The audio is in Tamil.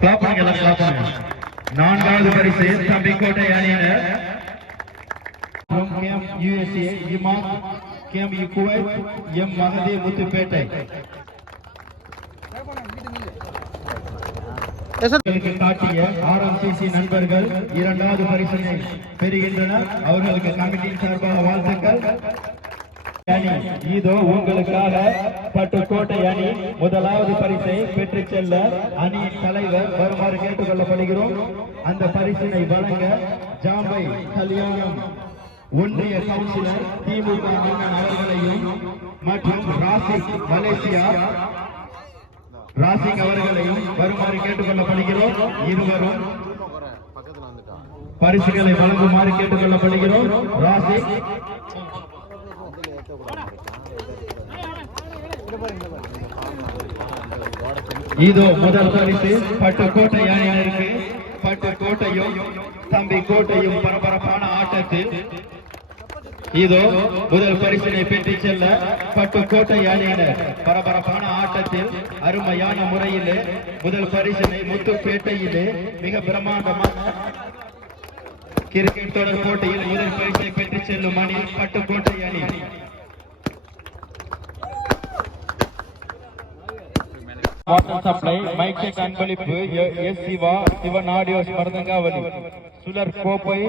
கிளாப் பண்ணுங்க எல்லாம் கிளாப் பண்ணுங்க நான்காவது பரிசு தம்பிக்கோட்டை அணியினர். From Camp USA இமாம் Camp காட்டிய ஆர்எம்சிசி நண்பர்கள் இரண்டாவது பரிசினை பெறுகின்றனர். அவர்களுக்கு கமிட்டியின் சார்பாக வாழ்த்துக்கள். அணி. இதோ உங்களுக்காக பட்டுக்கோட்டை அணி முதலாவது பரிசை பெற்று செல்ல அணியின் தலைவர் வருமாறு கேட்டுக் கொள்ளப்படுகிறோம் அந்த பரிசினை வழங்க ஜாம்பை கல்யாணம் ஒன்றிய கவுன்சிலர் திமுக மன்னன் அவர்களையும் மற்றும் ராசிக் மலேசியா ராசிக் அவர்களையும் வருமாறு கேட்டுக் கொள்ளப்படுகிறோம் இருவரும் பரிசுகளை வழங்குமாறு கேட்டுக் கொள்ளப்படுகிறோம் ராசிக் இதோ முதல் பரிசு பட்டுக்கோட்டை அணியினருக்கு பட்டுக்கோட்டையும் தம்பி கோட்டையும் பரபரப்பான ஆட்டத்தில். இதோ முதல் பரிசினை பெற்று செல்ல பட்டுக்கோட்டை அணியினர் பரபரப்பான ஆட்டத்தில் அருமையான முறையிலே முதல் பரிசினை முத்துப்பேட்டையிலே மிக பிரமாண்டமான கிரிக்கெட் தொடர் போட்டியில் முதல் பரிசை பெற்று செல்லும் அணி பட்டுக்கோட்டை அணி. வாட்டர் சப்ளை மைக் செக் அன்பளிப்பு எஸ் சிவா சிவன் ஆடியோஸ் மருதங்காவலி சுழற் கோப்பை